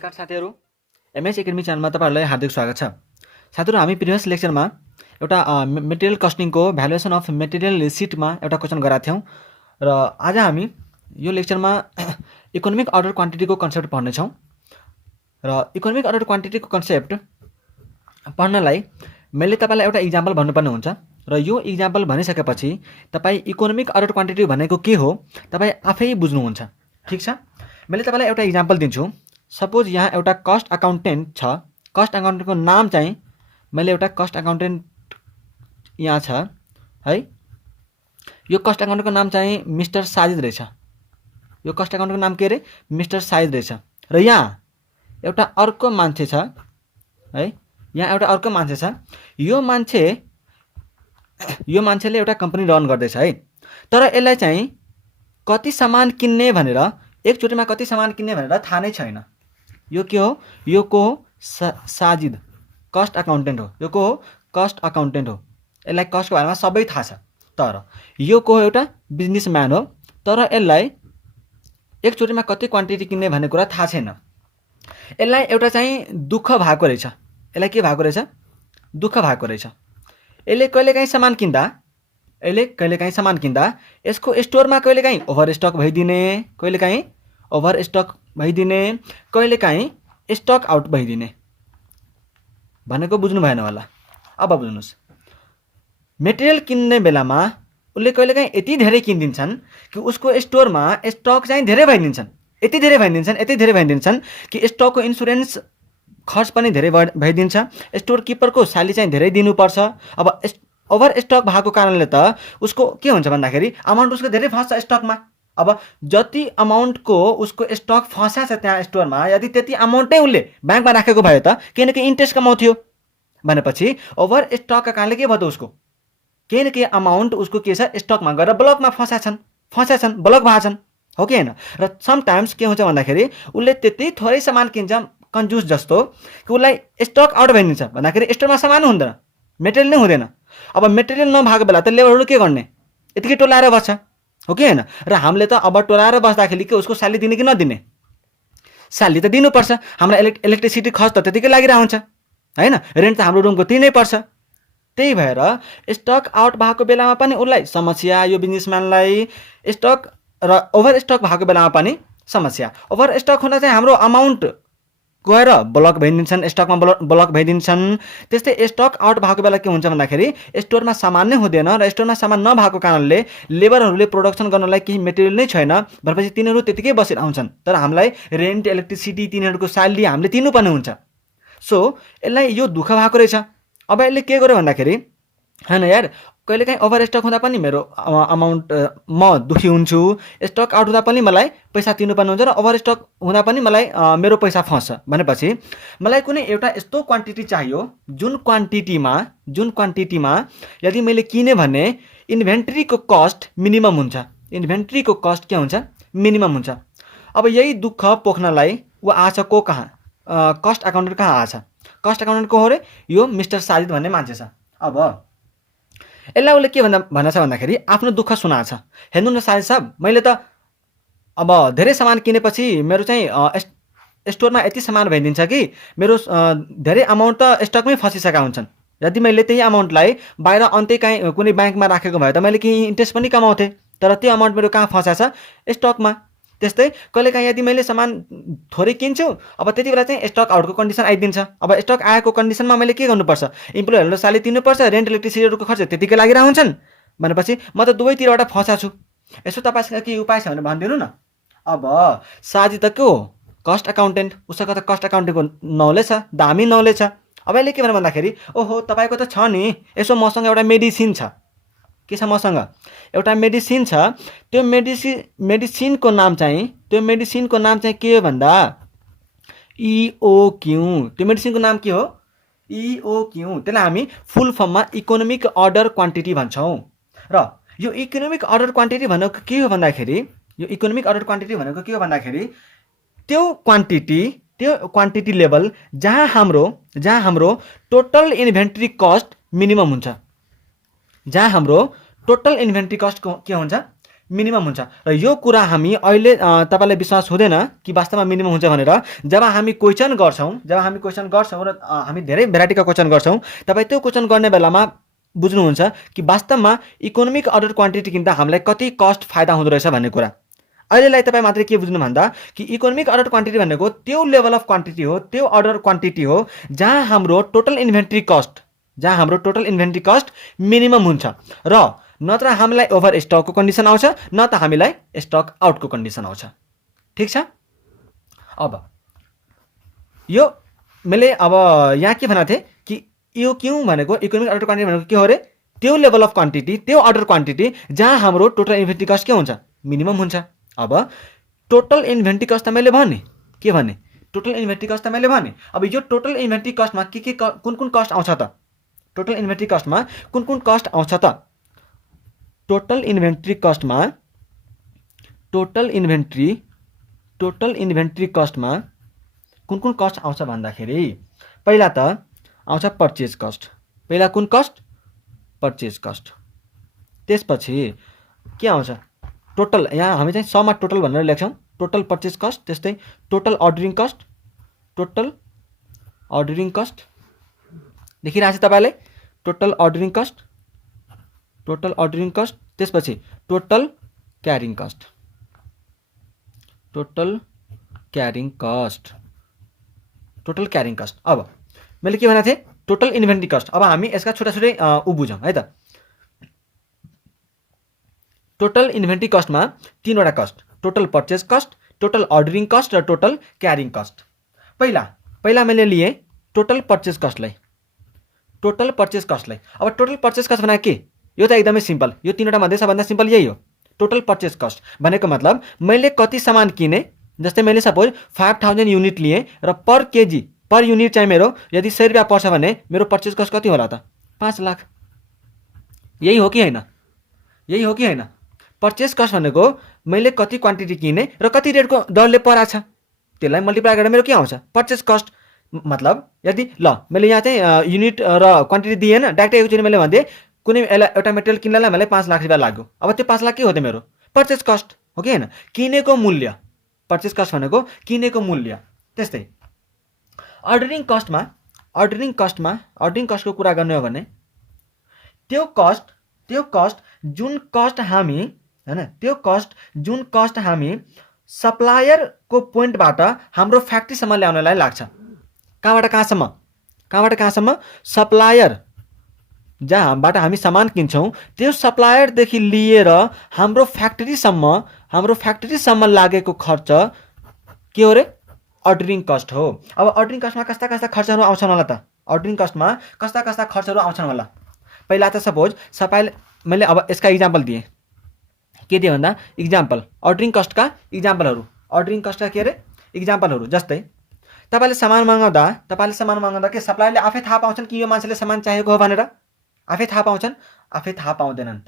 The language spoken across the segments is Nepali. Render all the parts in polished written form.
नमस्कार साथीहरू, एमएस एकाडेमी च्यानलमा तपाईहरुलाई हार्दिक स्वागत छ। साथीहरू, हामी प्रिभियस लेक्चरमा एउटा मेटेरियल कस्टिङको भ्यालुएसन अफ मेटेरियल सिटमा एउटा क्वेशन गराएको थियौं र आज हामी यो लेक्चरमा इकोनोमिक अर्डर क्वान्टिटीको कन्सेप्ट पढ्नेछौं र इकोनोमिक अर्डर क्वान्टिटीको कन्सेप्ट पढ्नलाई मैले तपाईलाई एउटा इक्जाम्पल भन्नुपर्ने हुन्छ र यो इक्जाम्पल भनिसकेपछि तपाई इकोनोमिक अर्डर क्वान्टिटी भनेको के हो तपाई आफै बुझ्नुहुन्छ। ठीक छ, मैले तपाईलाई एउटा इक्जाम्पल दिन्छु। सपोज यहाँ एउटा कस्ट अकाउन्टेन्ट छ। कस्ट अकाउन्टेन्टको नाम चाहिँ मैले एउटा कस्ट अकाउन्टेन्ट यहाँ छ है। यो कस्ट अकाउन्टेन्टको नाम चाहिँ मिस्टर साजिद रहेछ। यो कस्ट अकाउन्टेन्टको नाम के रे? मिस्टर साजिद रहेछ। र यहाँ एउटा अर्को मान्छे छ है। यहाँ एउटा अर्को मान्छे छ। यो मान्छेले एउटा कम्पनी रन गर्दैछ है। तर यसलाई चाहिँ कति सामान किन्ने भनेर एकचोटीमा कति सामान किन्ने भनेर थाहा नै छैन। यो के हो? यो को हो? साजिद कस्ट अकाउन्टेन्ट हो। यो को हो? कस्ट अकाउन्टेन्ट हो। यसलाई कस्टको बारेमा सबै थाहा छ। तर यो को एउटा बिजनेसम्यान हो। तर यसलाई एकचोटीमा कति क्वान्टिटी किन्ने भन्ने कुरा थाहा छैन। यसलाई एउटा चाहिँ दुःख भएको रहेछ। यसलाई के भएको रहेछ? दुःख भएको रहेछ। यसले कहिलेकाहीँ सामान किन्दा यसको स्टोरमा कहिलेकाहीँ ओभरस्टक भइदिने, कहिलेकाहीँ ओभरस्टक भइदिने, कहिलेकाहीँ स्टक आउट भइदिने भनेको बुझ्नु भएन होला। अब बुझ्नुस्, मेटेरियल किन्ने बेलामा उसले कहिलेकाहीँ यति धेरै किनिदिन्छन् कि उसको स्टोरमा स्टक चाहिँ धेरै भइदिन्छन्। यति धेरै भइदिन्छन् कि स्टकको इन्सुरेन्स खर्च पनि धेरै भइदिन्छ। स्टोर किपरको स्यालेरी चाहिँ धेरै दिनुपर्छ। अब ओभर स्टक भएको कारणले त उसको के हुन्छ भन्दाखेरि अमाउन्ट उसको धेरै फस्छ स्टकमा। अब जति अमाउन्टको उसको स्टक फस्या छ त्यहाँ स्टोरमा, यदि त्यति अमाउन्टै उसले ब्याङ्कमा राखेको भए त केही न केही इन्ट्रेस्ट कमाउँथ्यो। भनेपछि ओभर स्टकका कारणले के भयो त उसको केही न केही अमाउन्ट उसको के छ स्टकमा गएर ब्लकमा फस्याछन्, ब्लक भएछन्, हो कि होइन? र समटाइम्स के हुन्छ भन्दाखेरि उसले त्यति थोरै सामान किन्छ कन्जुस जस्तो कि उसलाई स्टक आउट भइदिन्छ। भन्दाखेरि स्टोरमा सामान हुँदैन, मेटेरियल नै हुँदैन। अब मेटेरियल नभएको बेला त लेबरहरू के गर्ने? यतिकै टोलाएर बस्छ, हो कि होइन? र हामीले त अब टोलाएर बस्दाखेरि के उसको स्यालेरी दिने कि नदिने? स्यालेरी त दिनुपर्छ। हाम्रो इलेक्ट्रिसिटी खर्च त त्यतिकै लागिरहेको हुन्छ होइन? रेन्ट त हाम्रो रुमको तिर्नै पर्छ। त्यही भएर स्टक आउट भएको बेलामा पनि उसलाई समस्या, यो बिजनेसम्यानलाई स्टक र ओभर स्टक भएको बेलामा पनि समस्या। ओभर स्टक हुँदा चाहिँ हाम्रो अमाउन्ट गएर ब्लक भइदिन्छन्, स्टकमा ब्लक भइदिन्छन्। त्यस्तै स्टक आउट भएको बेला के हुन्छ भन्दाखेरि स्टोरमा सामान नै हुँदैन र स्टोरमा सामान नभएको कारणले लेबरहरूले प्रोडक्सन गर्नलाई केही मेटेरियल नै छैन भनेपछि तिनीहरू त्यतिकै बसेर आउँछन्। तर हामीलाई रेन्ट, इलेक्ट्रिसिटी, तिनीहरूको स्यालेरी हामीले तिर्नुपर्ने हुन्छ। सो यसलाई यो दुःख भएको रहेछ। अब यसले के गर्यो भन्दाखेरि होइन यार, कहिलेकाहीँ ओभर स्टक हुँदा पनि मेरो अमाउन्ट म दुखी हुन्छु, स्टक आउट हुँदा पनि मलाई पैसा तिर्नुपर्ने हुन्छ र ओभर स्टक हुँदा पनि मलाई मेरो पैसा फस्छ। भनेपछि मलाई कुनै एउटा यस्तो क्वान्टिटी चाहियो जुन क्वान्टिटीमा यदि मैले किने भने इन्भेन्ट्रीको कस्ट मिनिमम हुन्छ। इन्भेन्ट्रीको कस्ट के हुन्छ? मिनिमम हुन्छ। अब यही दुःख पोख्नलाई ऊ आछ को कहाँ? कस्ट अकाउन्टेन्ट कहाँ आछ? कस्ट अकाउन्टेन्ट को हो रे? यो मिस्टर साजिद भन्ने मान्छे छ। अब यसलाई उसले के भनेछ भन्दाखेरि आफ्नो दुःख सुनाएको छ। हेर्नु न साजिद साहब, मैले त अब धेरै सामान किनेपछि मेरो चाहिँ स्टोरमा यति सामान भइदिन्छ कि मेरो धेरै अमाउन्ट त स्टकमै फसिसकेका हुन्छन्। यदि मैले त्यही अमाउन्टलाई बाहिर अन्त्य कहीँ कुनै ब्याङ्कमा राखेको भए त मैले केही इन्ट्रेस्ट पनि कमाउँथेँ। तर त्यो अमाउन्ट मेरो कहाँ फस्या छ? स्टकमा। त्यस्तै कहिलेकाहीँ यदि मैले सामान थोरै किन्छु, अब त्यति बेला चाहिँ स्टक आउटको कन्डिसन आइदिन्छ। अब स्टक आएको कन्डिसनमा मैले के गर्नुपर्छ? इम्प्लोयरहरूलाई स्यालेरी तिर्नुपर्छ, रेन्ट, इलेक्ट्रिसिटीहरूको खर्च त्यतिकै लागिरहेको हुन्छन्। भनेपछि म त दुवैतिरबाट फस्या छु। यसो तपाईँसँग के उपाय छ भने भनिदिनु न। अब साजिद त के हो? Cost accountant. उसको त कस्ट अकाउन्टेन्टको नलेज छ, दामी नलेज छ। अब यसले के भन्यो भन्दाखेरि ओहो तपाईँको त छ नि, यसो मसँग एउटा मेडिसिन छ। के छ मसँग? एउटा मेडिसिन छ। त्यो मेडिसिनको नाम चाहिँ के हो भन्दा इओक्यू। त्यो मेडिसिनको नाम के हो? इओक्यू। त्यसलाई हामी फुल फर्ममा इकोनोमिक अर्डर क्वान्टिटी भन्छौँ। र यो इकोनोमिक अर्डर क्वान्टिटी भनेको के हो भन्दाखेरि त्यो क्वान्टिटी लेभल जहाँ हाम्रो टोटल इन्भेन्ट्री कस्ट मिनिमम हुन्छ। जहाँ हाम्रो टोटल इन्भेन्ट्री कस्ट के हुन्छ? मिनिमम हुन्छ। र यो कुरा हामी अहिले तपाईँलाई विश्वास हुँदैन कि वास्तवमा मिनिमम हुन्छ भनेर। जब हामी क्वेसन गर्छौँ र हामी धेरै भेराइटीका क्वेसन गर्छौँ, तपाईँ त्यो क्वेसन गर्ने बेलामा बुझ्नुहुन्छ कि वास्तवमा इकोनोमिक अर्डर क्वान्टिटी किन्दा हामीलाई कति कस्ट फाइदा हुँदो रहेछ भन्ने कुरा। अहिलेलाई तपाईँ मात्रै के बुझ्नु भन्दा कि इकोनोमिक अर्डर क्वान्टिटी भनेको त्यो लेभल अफ क्वान्टिटी हो, त्यो अर्डर क्वान्टिटी हो जहाँ हाम्रो टोटल इन्भेन्ट्री कस्ट मिनिमम हुन्छ र नत्र हामीलाई ओभर स्टकको कन्डिसन आउँछ, न त हामीलाई स्टक आउटको कन्डिसन आउँछ। ठिक छ। अब यो मैले अब यहाँ के भनेको थिएँ कि यो क्यों भनेको इकोनोमिक अर्डर क्वान्टिटी भनेको के हो अरे, त्यो लेभल अफ क्वान्टिटी, त्यो अर्डर क्वान्टिटी जहाँ हाम्रो टोटल इन्भेन्ट्री कस्ट के हुन्छ, मिनिमम हुन्छ। अब टोटल इन्भेन्ट्री कस्ट त मैले भने के भने, टोटल इन्भेन्ट्री कस्ट त मैले भने। अब यो टोटल इन्भेन्ट्री कस्टमा कुन कस्ट आउँछ त, टोटल इन्भेन्ट्री कस्टमा कुन कस्ट आउँछ त, टोटल इन्भेन्ट्री कस्टमा कुन कस्ट आउँछ भन्दाखेरि पहिला त आउँछ पर्चेज कस्ट। पहिला कुन कस्ट, पर्चेज कस्ट। त्यसपछि के आउँछ, टोटल, यहाँ हामी चाहिँ समा टोटल भनेर लेख्छौँ, टोटल पर्चेज कस्ट। त्यस्तै टोटल अर्डरिङ कस्ट देखिरहेको छ तपाईँले, टोटल अर्डरिङ कस्ट। त्यसपछि टोटल क्यारिङ कस्ट। अब मैले के भनेको थिएँ, टोटल इन्भेन्ट्री कस्ट। अब हामी यसका छोटा बुझौँ है त। टोटल इन्भेन्ट्री कस्टमा तीनवटा cost, total purchase cost, total ordering cost र टोटल क्यारिङ कस्ट। पहिला मैले लिएँ टोटल पर्चेज कस्टलाई। अब टोटल पर्चेज कस्ट भनेको के, यो त एकदमै सिम्पल, यो तीनवटा मध्ये सबभन्दा सिम्पल यही हो। टोटल पर्चेज कस्ट भनेको मतलब मैले कति सामान किने, जस्तै मैले सपोज 5000 युनिट लिएँ र पर केजी पर युनिट चाहिँ मेरो यदि 100 रुपियाँ पर्छ भने मेरो पर्चेज कस्ट कति होला त, 5 लाख। यही हो कि होइन? पर्चेज कस्ट भनेको मैले कति क्वान्टिटी किने र कति रेटको दरले पराछ, त्यसलाई मल्टिप्लाई गरेर मेरो के आउँछ, पर्चेज कस्ट। मतलब यदि मैले यहाँ चाहिँ युनिट र क्वान्टिटी दिएन, डाइरेक्ट एकचोटि मैले भन्थेँ कुनै एउटा मेटेरियल किन्नलाई मलाई 5 लाख रुपियाँ लाग्यो। अब त्यो 5 लाख के हो त मेरो पर्चेज कस्ट हो कि होइन, किनेको मूल्य। पर्चेज कस्ट भनेको किनेको मूल्य। त्यस्तै अर्डरिङ कस्टको कुरा गर्ने हो भने त्यो कस्ट जुन कस्ट हामी सप्लायरको पोइन्टबाट हाम्रो फ्याक्ट्रीसम्म ल्याउनलाई लाग्छ। कहाँबाट कहाँसम्म, सप्लायर जहाँबाट हामी सामान किन्छौँ त्यो सप्लायरदेखि लिएर हाम्रो फ्याक्ट्रीसम्म लागेको खर्च के हो रे, अर्डरिङ कस्ट हो। अब अर्डरिङ कस्टमा कस्ता खर्चहरू आउँछन् होला त, पहिला त सपोज मैले अब यसका इक्जाम्पल दिएँ, के दिएँ भन्दा इक्जाम्पल अर्डरिङ कस्टका इक्जाम्पलहरू। जस्तै तपाईँले सामान मगाउँदा के सप्लायरले आफै थाहा पाउँछन् कि यो मान्छेले सामान चाहिएको हो भनेर? आफै थाहा पाउँदैनन्।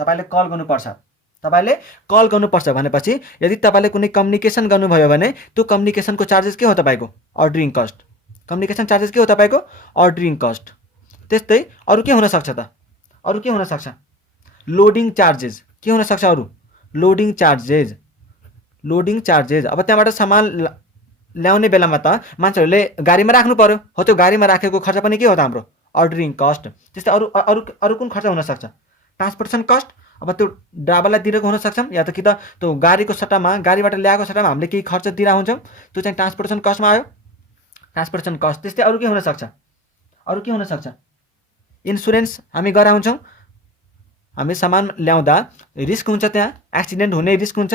तपाईँले कल गर्नुपर्छ भनेपछि यदि तपाईँले कुनै कम्युनिकेसन गर्नुभयो भने त्यो कम्युनिकेसनको चार्जेस के हो तपाईँको, अर्डरिङ कस्ट। कम्युनिकेसन चार्जेस के हो तपाईँको, अर्डरिङ कस्ट। त्यस्तै अरू के हुन सक्छ त, लोडिङ चार्जेस के हुन सक्छ, अरू लोडिङ चार्जेस। अब त्यहाँबाट सामान ल्याउने बेलामा त मान्छेहरूले गाडीमा राख्नु पर्यो, हो त्यो गाडीमा राखेको खर्च पनि के हो त हाम्रो अर्डरिङ कस्ट। त्यस्तै अरू कुन खर्च हुन सक्छ, ट्रान्सपोर्टेसन कस्ट। अब त्यो ड्राइभरलाई दिएको हुन सक्छौँ, या त कि त त्यो गाडीको सट्टामा, गाडीबाट ल्याएको सट्टामा हामीले केही खर्च दिइरहेको हुन्छौँ, त्यो चाहिँ ट्रान्सपोर्टेसन कस्टमा आयो, ट्रान्सपोर्टेसन कस्ट। त्यस्तै अरू के हुन सक्छ, इन्सुरेन्स हामी गरेका हुन्छौँ। हामी सामान ल्याउँदा रिस्क हुन्छ, त्यहाँ एक्सिडेन्ट हुने रिस्क हुन्छ,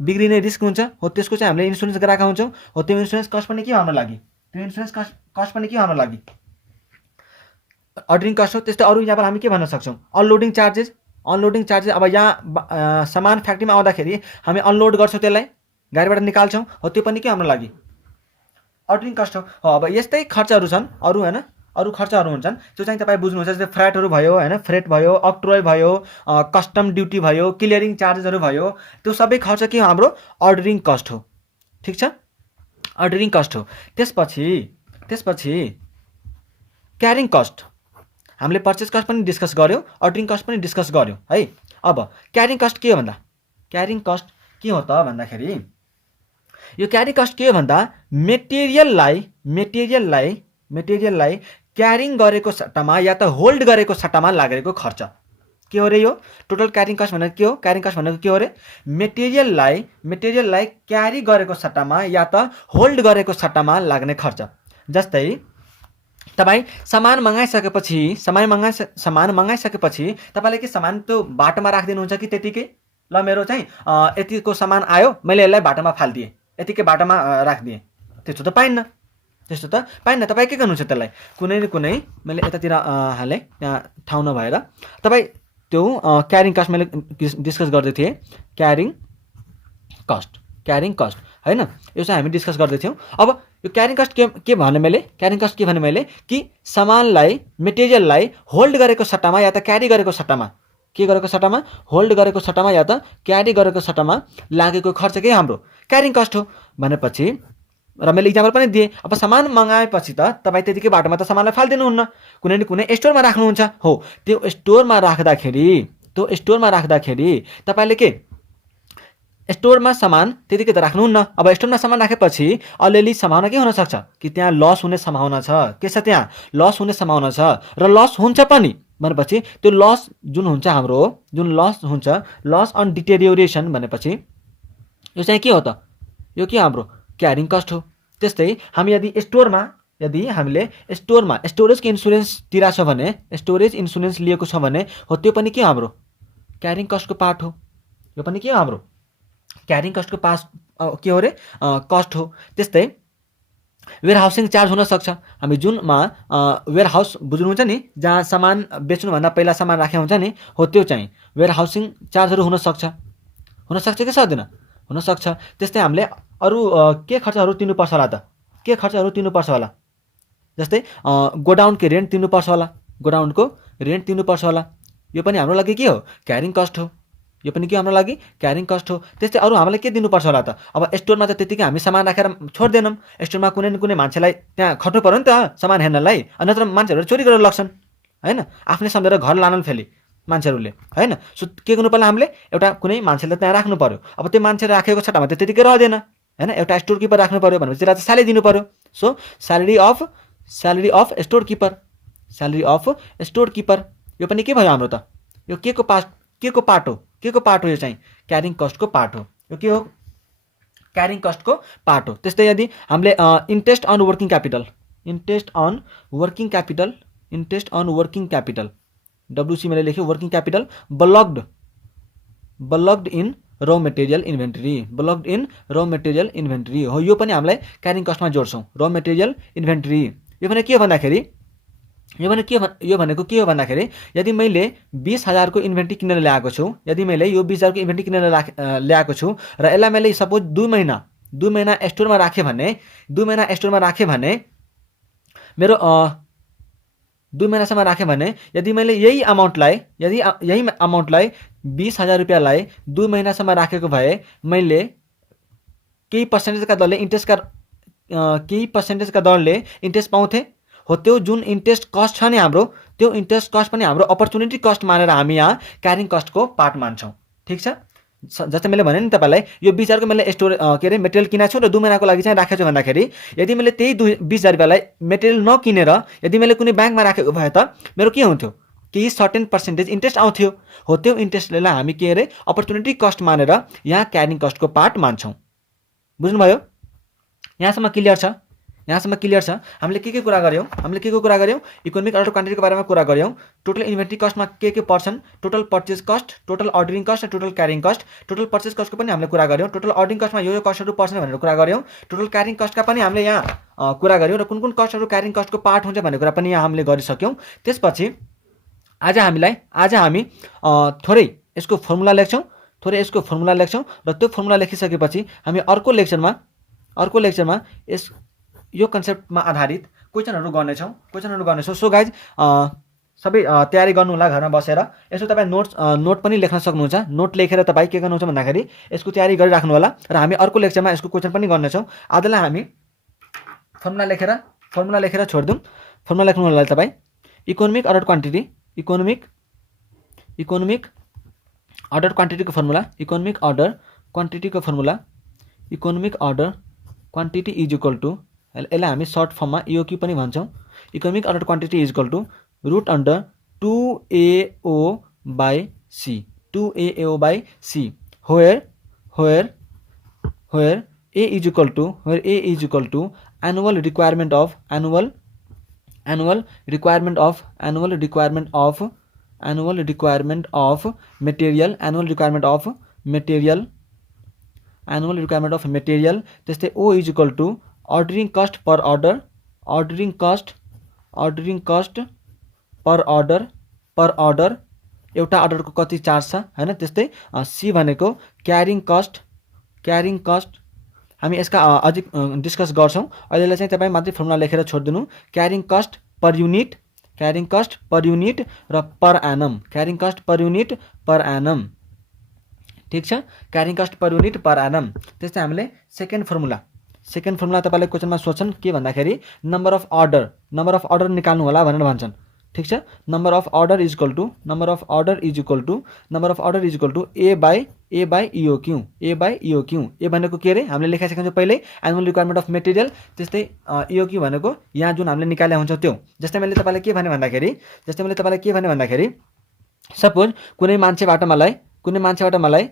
बिग्रिने रिस्क हुन्छ, हो त्यसको चाहिँ हामीले इन्सुरेन्स गराएका हुन्छौँ, हो त्यो इन्सुरेन्स कस्ट पनि के हाम्रो लागि, अर्डरिङ कस्ट हो। त्यस्तै अरू इक्जाम्पल हामी के भन्न सक्छौँ, अनलोडिङ चार्जेस। अब यहाँ सामान फ्याक्ट्रीमा आउँदाखेरि हामी अनलोड गर्छौँ, त्यसलाई गाडीबाट निकाल्छौँ, हो त्यो पनि के हाम्रो लागि अर्डरिङ कस्ट हो। अब यस्तै खर्चहरू छन्, अरू खर्चहरू हुन्छन्, त्यो चाहिँ तपाईँ बुझ्नुहुन्छ। जस्तै फ्रेटहरू भयो होइन, फ्रेट भयो, अक्ट्रोय भयो, कस्टम ड्युटी भयो, क्लियरिङ चार्जेसहरू भयो, त्यो सबै खर्च के हो हाम्रो अर्डरिङ कस्ट हो। ठिक छ, अर्डरिङ कस्ट हो। त्यसपछि क्यारिङ कस्ट, हामीले पर्चेज कस्ट पनि डिस्कस गऱ्यौँ, अर्डरिङ कस्ट पनि डिस्कस गऱ्यौँ है। अब क्यारिङ कस्ट के हो भन्दा क्यारिङ कस्ट के हो त भन्दाखेरि यो क्यारिङ कस्ट के हो भन्दा मेटेरियललाई क्यारिङ गरेको सट्टामा या त होल्ड गरेको सट्टामा लागेको खर्च के हो रे यो टोटल क्यारिङ कस्ट भनेको के हो क्यारिङ कस्ट भनेको के हो रे मेटेरियललाई क्यारी गरेको सट्टामा या त होल्ड गरेको सट्टामा लाग्ने खर्च जस्तै तपाईँ सामान मगाइसकेपछि तपाईँले के सामान त्यो बाटोमा राखिदिनुहुन्छ कि त्यतिकै ल मेरो चाहिँ यतिको सामान आयो मैले यसलाई बाटोमा फालिदिएँ यतिकै बाटोमा राखिदिएँ त्यस्तो त पाइन्न तपाईँ के गर्नुहुन्छ त्यसलाई कुनै न कुनै मैले यतातिर हालेँ त्यहाँ ठाउँ नभएर तपाईँ त्यो क्यारिङ कस्ट मैले डिस्कस गर्दै थिएँ क्यारिङ कस्ट होइन यो चाहिँ हामी डिस्कस गर्दै थियौँ। अब यो क्यारिङ कस्ट के भने मैले कि सामानलाई मेटेरियललाई होल्ड गरेको सट्टामा या त क्यारी गरेको सट्टामा होल्ड गरेको सट्टामा या त क्यारी गरेको सट्टामा लागेको खर्च के हाम्रो क्यारिङ कस्ट हो भनेपछि र मैले इक्जाम्पल पनि दिएँ। अब सामान मगाएपछि त तपाईँ त्यतिकै बाटोमा त सामानलाई फालिदिनुहुन्न कुनै न कुनै स्टोरमा राख्नुहुन्छ हो त्यो स्टोरमा राख्दाखेरि तपाईँले के स्टोरमा सामान त्यतिकै त राख्नुहुन्न। अब स्टोरमा सामान राखेपछि अलिअलि सम्भावना के हुनसक्छ कि त्यहाँ लस हुने सम्भावना छ र लस हुन्छ पनि भनेपछि त्यो लस जुन हुन्छ लस अन डिटेरियोरेसन भनेपछि यो चाहिँ के हो त यो के हाम्रो क्यारिङ कस्ट हो। त्यस्तै हामी यदि हामीले स्टोरमा स्टोरेजको इन्सुरेन्स तिरेको छ भने स्टोरेज इन्सुरेन्स लिएको छ भने हो त्यो पनि के हाम्रो क्यारिङ कस्टको पार्ट हो। यो पनि के हो हाम्रो क्यारिङ कस्टको के हो रे कस्ट हो। त्यस्तै वेयर हाउसिङ चार्ज हुनसक्छ हामी जुनमा वेयर हाउस बुझ्नुहुन्छ नि जहाँ सामान बेच्नुभन्दा पहिला सामान राखेको हुन्छ नि हो त्यो चाहिँ वेयर हाउसिङ चार्जहरू हुनसक्छ कि सक्दैन हुनसक्छ। त्यस्तै हामीले अरू के खर्चहरू तिर्नुपर्छ होला जस्तै गोडाउनको रेन्ट तिर्नुपर्छ होला यो पनि हाम्रो लागि के हो क्यारिङ कस्ट हो। त्यस्तै अरू हामीलाई के दिनुपर्छ होला त अब स्टोरमा त त्यतिकै हामी सामान राखेर छोड्दैनौँ स्टोरमा कुनै न कुनै मान्छेलाई त्यहाँ खट्नु पर्यो नि त सामान हेर्नलाई नत्र मान्छेहरू चोरी गरेर लग्छन् होइन आफ्नै सम्झेर घर लान फेरि मान्छेहरूले होइन। सो के गर्नु पर्ला हामीले एउटा कुनै मान्छेलाई त्यहाँ राख्नु पर्यो। अब त्यो मान्छे राखेको छटामा त त्यतिकै रहँदैन होइन एउटा स्टोर किपर राख्नु पर्यो भनेपछि त्यसलाई त स्यालेरी दिनु पर्यो। So salary of store keeper यो पनि के भयो हाम्रो त यो के को पार्ट हो यो चाहिँ क्यारिङ कस्टको पार्ट हो। यो के हो क्यारिङ कस्टको पार्ट हो। त्यस्तै यदि हामीले interest on working capital WC मैले लेख्यो working capital blocked in raw material inventory हो यो पनि हामीलाई क्यारिङ कस्टमा जोड्छौँ र मेटेरियल इन्भेन्ट्री। यो भनेको के हो भन्दाखेरि यदि मैले 20,000 को इन्भेन्ट्री किनेर ल्याएको छु र यसलाई मैले सपोज 2 महिना स्टोरमा राखेँ भने मेरो 2 महिनासम्म राखेँ भने यदि मैले यही अमाउन्टलाई 20,000 रुपियाँलाई 2 महिनासम्म राखेको भए मैले केही पर्सेन्टेजका दरले इन्ट्रेस्ट पाउँथे हो। त्यो जुन इन्ट्रेस्ट कस्ट छ नि हाम्रो त्यो इन्ट्रेस्ट कस्ट पनि हाम्रो अपर्च्युनिटी कस्ट मानेर हामी यहाँ क्यारिङ कस्टको पार्ट मान्छौँ। ठिक छ जस्तै मैले भने नि तपाईँलाई यो 20,000 को मैले मेटेरियल किनेको छु र 2 महिनाको लागि चाहिँ राखेको छु भन्दाखेरि यदि मैले त्यही 20,000 रुपियाँलाई मेटेरियल नकिनेर यदि मैले कुनै ब्याङ्कमा राखेको भए त मेरो के हुन्थ्यो केही सर्टेन पर्सेन्टेज इन्ट्रेस्ट आउँथ्यो हो त्यो इन्ट्रेस्टलाई हामी अपर्च्युनिटी कस्ट मानेर यहाँ क्यारिङ कस्टको पार्ट मान्छौँ। बुझ्नुभयो यहाँसम्म क्लियर छ हामीले के कुरा गऱ्यौँ इकोनोमिक अर्डर क्वान्टिटीको बारेमा कुरा गऱ्यौँ टोटल इन्भेन्ट्री कस्टमा के पर्छन् total purchase cost total ordering cost र total carrying cost total purchase कस्टको पनि हामीले कुरा गऱ्यौँ टोटल अर्डरिङ कस्टमा यो कस्टहरू पर्छन् भनेर कुरा गऱ्यौँ टोटल क्यारिङ कस्टका पनि हामीले यहाँ कुरा गऱ्यौँ र कुन कस्टहरू क्यारिङ कस्टको पार्ट हुन्छ भन्ने कुरा पनि यहाँ हामीले गरिसक्यौँ। त्यसपछि आज हामी थोरै यसको फर्मुला लेख्छौँ र त्यो फर्मुला लेखिसकेपछि हामी अर्को लेक्चरमा यो कन्सेप्टमा आधारित क्वेसनहरू गर्नेछौँ। सो गाइज सबै तयारी गर्नु होला घरमा बसेर यसो तपाईँ नोट पनि लेख्न सक्नुहुन्छ। नोट लेखेर तपाईँ के गर्नुहुन्छ भन्दाखेरि यसको तयारी गरिराख्नु होला र हामी अर्को लेक्चरमा यसको क्वेसन पनि गर्नेछौँ। आजलाई हामी फर्मुला लेखेर छोडिदिउँ। फर्मुला लेख्नु होला इकोनोमिक अर्डर क्वान्टिटी अर्डर क्वान्टिटीको फर्मुला इकोनोमिक अर्डर क्वान्टिटीको formula economic order quantity is equal to यसलाई हामी सर्ट फर्ममा इओक्यू पनि भन्छौँ economic order quantity is equal to root under 2AO by C 2AO by C where A is equal to annual requirement of material त्यस्तै O is equal to ordering cost per order एउटा अर्डरको कति चार्ज छ हैन त्यस्तै सी भनेको क्यारिङ कस्ट हामी यसका अधिक डिस्कस गर्छौं अहिलेलाई चाहिँ तपाई मात्रै फर्मुला लेखेर छोड्दिनु क्यारिङ कस्ट पर युनिट र पर एनम ठीक छ carrying cost per unit per annum त्यस्तै हामीले सेकेन्ड फर्मुला तपाईले क्वेशनमा सोध्छन् के भन्दाखेरि नम्बर अफ अर्डर निकाल्नु होला भनेर भन्छन् ठीक छ number of order is equal to A by EOQ A भनेको के रे हामीले लेखासकेका छौं पहिले एनुअल रिक्वायरमेन्ट अफ मटेरियल त्यस्तै EOQ भनेको यहाँ जुन हामीले निकाले हुन्छ त्यो जस्तै मैले तपाईलाई के भने भन्दाखेरि सपोज कुनै मान्छेबाट मलाई कुनै मान्छेबाट मलाई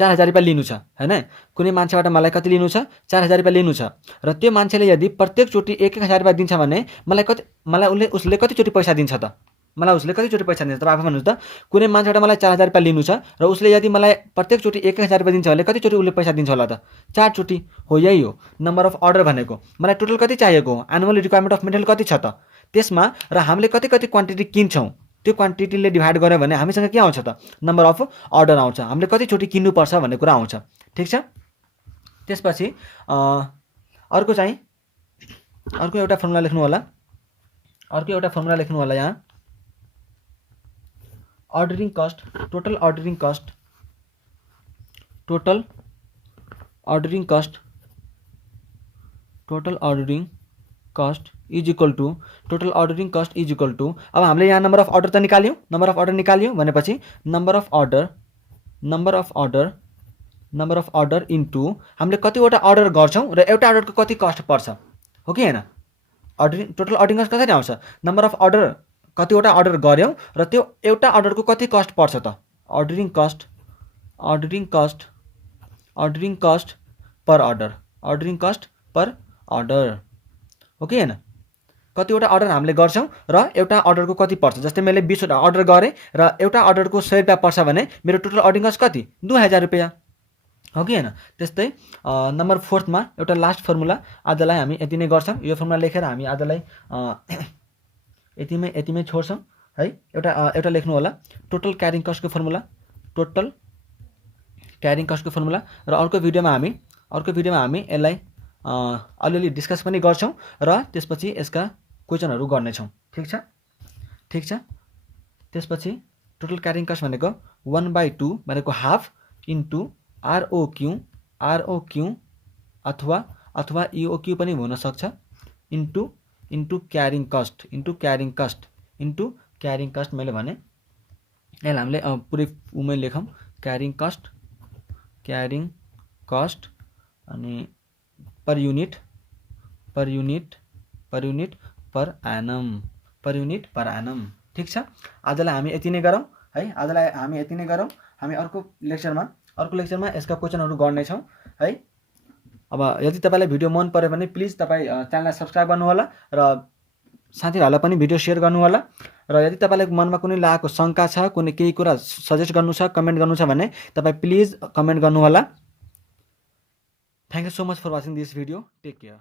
4000 रुपैयाँ लिनु छ हैन कुनै मान्छेबाट मलाई कति लिनु छ 4000 रुपैयाँ लिनु छ र त्यो मान्छेले यदि प्रत्येक चोटी 1000 रुपैयाँ दिन्छ भने मलाई उसले कति चोटी पैसा दिन्छ त तपाईं आफै भन्नुस् त कुनै मान्छेबाट मलाई 4000 रुपैयाँ लिनु छ र उसले यदि मलाई प्रत्येक चोटी 1000 रुपैयाँ दिन्छ भने कति चोटी उसले पैसा दिन्छ होला त 4 चोटी हो यही हो नम्बर अफ अर्डर भनेको मलाई टोटल कति चाहिएको एनुअल रिक्वायरमेन्ट अफ मटेरियल कति छ त त्यसमा र हामीले कति क्वान्टिटी किन्छौं त्यो क्वान्टिटीले डिभाइड गर्यो भने हामीसँग के आउँछ त नम्बर अफ अर्डर आउँछ हामीले कति चोटी किन्नु पर्छ भन्ने कुरा आउँछ ठीक छ त्यसपछि अर्को एउटा फर्मुला लेख्नु होला यहाँ ordering cost total ordering cost is equal to total ordering cost is equal to अब हामीले यहाँ नम्बर अफ अर्डर त निकाल्यौं भनेपछि नम्बर अफ अर्डर इन्टु हामीले कतिवटा अर्डर गर्छौं र एउटा अर्डरको कति कस्ट पर्छ हो कि हैन टोटल अर्डरिङ कस्ट कसरी आउँछ नम्बर अफ अर्डर कतिवटा अर्डर गर्यौं र त्यो एउटा अर्डरको कति कस्ट पर्छ त अर्डरिङ कस्ट पर अर्डर हो कि हैन कतिवटा अर्डर हामीले गर्छौं र एउटा अर्डरको कति पर्छ जस्तै मैले 20 वटा अर्डर गरे र एउटा अर्डरको 100 रुपैयाँ पर्छ भने मेरो टोटल अर्डरिङ कस्ट कति 2000 रुपैयाँ हो कि हैन त्यस्तै नम्बर 4 मा एउटा लास्ट फर्मुला आजलाई हामी यति नै गर्छौं यो फर्मुला लेखेर हामी आजलाई यतिमै छोड्छौं है एउटा लेख्नु होला टोटल क्यारिङ कस्टको फर्मुला र अर्को भिडियोमा हामी यसलाई अलिअलि डिस्कस पनि गर्छौं र त्यसपछि यसका क्वेशनहरु गर्नेछौं ठीक छ त्यसपछि टोटल क्यारिङ कस्ट भनेको 1/2 भनेको हाफ इन्टु ROQ अथवा EOQ पनि हुन सक्छ इन्टु क्यारिङ कस्ट मैले भने यसलाई हामीले पुरै उमै लेखौं क्यारिङ कस्ट अनि पर युनिट पर एनम ठीक छ आजलाई हामी यति नै गरौँ है हामी अर्को लेक्चरमा यसका क्वेशनहरु गर्ने छौं है अब यदि तपाईलाई भिडियो मन पर्यो भने प्लिज तपाई च्यानललाई सब्स्क्राइब गर्नु होला र साथीहरुलाई पनि भिडियो शेयर गर्नु होला र यदि तपाईलाई मनमा कुनै लागेको शंका छ कुनै केही कुरा सजेस्ट गर्नु छ कमेन्ट गर्नु छ भने तपाई प्लिज कमेन्ट गर्नु होला Thank you so much for watching this video. Take care.